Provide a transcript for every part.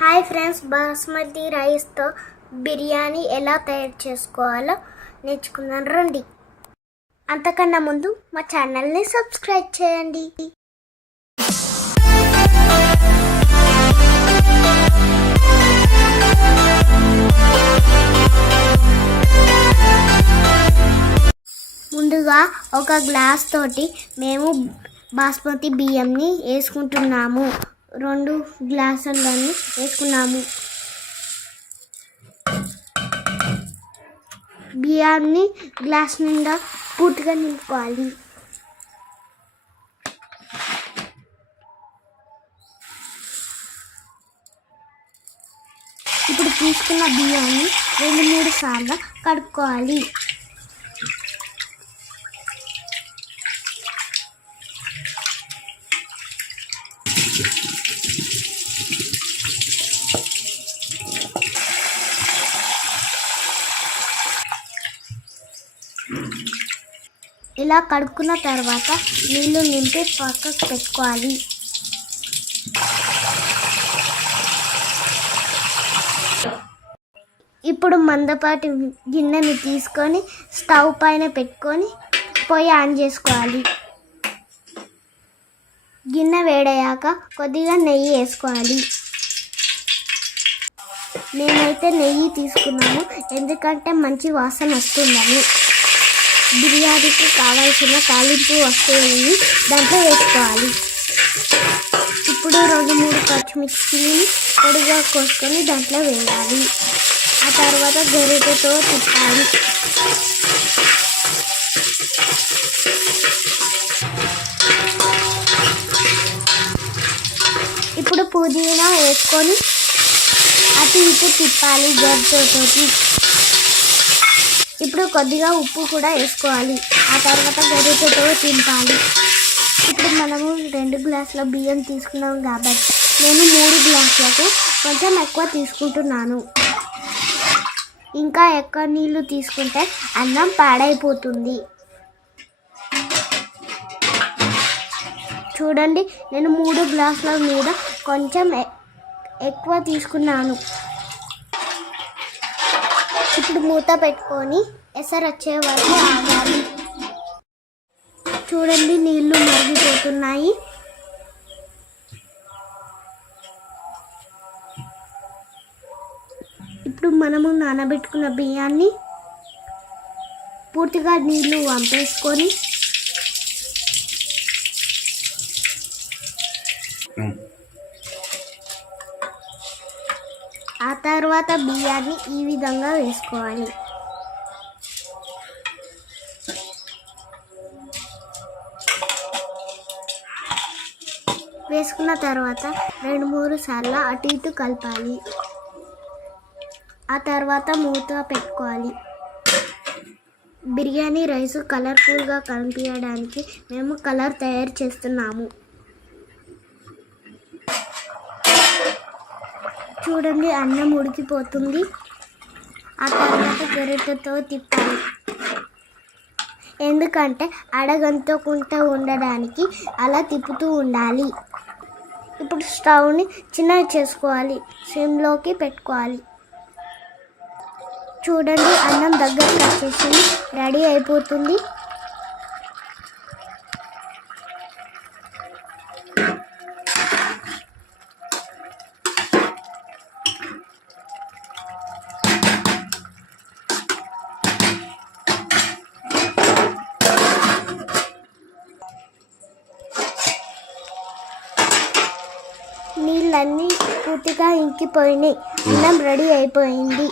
Hi friends basmati రైస్తో బిర్యానీ ఎలా తయారు చేసుకోవాలో నేర్చుకుందాం. రండి. అంతకన్నా ముందు మా ఛానల్ని సబ్స్క్రైబ్ చేయండి. ముందుగా ఒక గ్లాస్ తోటి మేము బాస్మతి బియ్యంని వేసుకుంటున్నాము. రెండు గ్లాసులను వేసుకున్నాము. బియ్యాన్ని గ్లాస్ నిండా పూర్తిగా నింపుకోవాలి. ఇప్పుడు తీసుకున్న బియ్యాన్ని రెండు మూడు సార్లు కడుక్కోవాలి. ఇలా కడుక్కున్న తర్వాత నీళ్ళు నింపి పక్కకు పెట్టుకోవాలి. ఇప్పుడు మందపాటి గిన్నెని తీసుకొని స్టవ్ పైన పెట్టుకొని పొయ్యి ఆన్ చేసుకోవాలి. గిన్నె వేడయ్యాక కొద్దిగా నెయ్యి వేసుకోవాలి. మేమైతే నెయ్యి తీసుకున్నాము ఎందుకంటే మంచి వాసన వస్తుందని. బిర్యానీకి కావాల్సిన తాలింపు వస్తువులని దాంట్లో వేసుకోవాలి. ఇప్పుడు రెండు మూడు పచ్చిమిర్చిని పొడిగా కోసుకొని దాంట్లో వేయాలి. ఆ తర్వాత గరిటెతో తిప్పాలి. ఇప్పుడు పుదీనా వేసుకొని అటు ఇటు తిప్పాలి గరిటెతోటి. ఇప్పుడు కొద్దిగా ఉప్పు కూడా వేసుకోవాలి. ఆ తర్వాత గరిటతో తింపాలి ఇప్పుడు మనము రెండు గ్లాసుల బియ్యం తీసుకున్నాం కాబట్టి నేను మూడు గ్లాసులకు కొంచెం ఎక్కువ తీసుకుంటున్నాను. ఇంకా ఎక్కువ నీళ్ళు తీసుకుంటే అన్నం పాడైపోతుంది. చూడండి నేను మూడు గ్లాసుల మీద కొంచెం ఎక్కువ తీసుకున్నాను. మూత పెట్టుకొని ఎసరు వచ్చే వరకు ఆగాలి. చూడండి నీళ్ళు మరిగిపోతున్నాయి. ఇప్పుడు మనము నానబెట్టుకున్న బియ్యాన్ని పూర్తిగా నీళ్ళు వంపేసుకొని ఆ తర్వాత బియ్యాన్ని ఈ విధంగా వేసుకోవాలి. వేసుకున్న తర్వాత రెండు మూడు సార్లు అటు ఇటు కలపాలి. ఆ తర్వాత మూత పెట్టుకోవాలి. బిర్యానీ రైస్ కలర్ఫుల్గా కనిపించడానికి మేము కలర్ తయారు చేస్తున్నాము. చూడండి అన్నం ఉడికిపోతుంది. ఆ తర్వాత గరిటెతో తిప్పాలి. ఎందుకంటే అడగంతకుంటూ ఉండడానికి అలా తిప్పుతూ ఉండాలి. ఇప్పుడు స్టవ్ని చిన్నగా చేసుకోవాలి. సిమ్లోకి పెట్టుకోవాలి. చూడండి అన్నం దగ్గరికి వచ్చేసి రెడీ అయిపోతుంది. నీళ్ళన్నీ పూర్తిగా ఇంకిపోయినాయి. అన్నం రెడీ అయిపోయింది.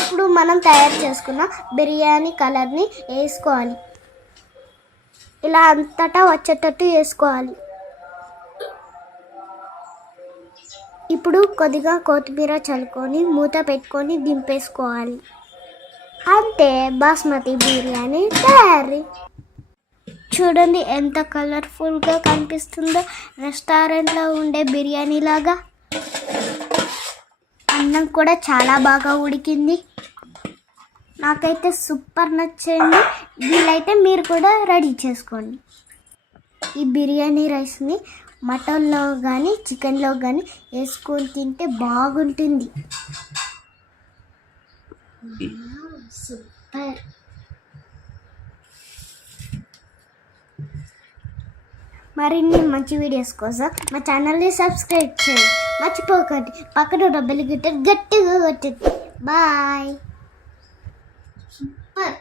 ఇప్పుడు మనం తయారు చేసుకున్న బిర్యానీ కలర్ని వేసుకోవాలి. ఇలా అంతటా వచ్చేటట్టు వేసుకోవాలి. ఇప్పుడు కొద్దిగా కొత్తిమీర చల్లుకొని మూత పెట్టుకొని దింపేసుకోవాలి. అంతే బాస్మతి బిర్యానీ తయారీ. చూడండి ఎంత కలర్ఫుల్గా కనిపిస్తుందో. రెస్టారెంట్లో ఉండే బిర్యానీ లాగా అన్నం కూడా చాలా బాగా ఉడికింది. నాకైతే సూపర్ నచ్చింది. వీలైతే మీరు కూడా రెడీ చేసుకోండి. ఈ బిర్యానీ రైస్ని మటన్లో కానీ చికెన్లో కానీ వేసుకొని తింటే బాగుంటుంది. సూపర్ మరిన్ని మంచి వీడియోస్ కోసం మా ఛానల్ని సబ్స్క్రైబ్ చేయండి మర్చిపోకండి. పక్కన డబ్బులు గిట్ట గట్టిగా కొట్టండి. బాయ్. సూపర్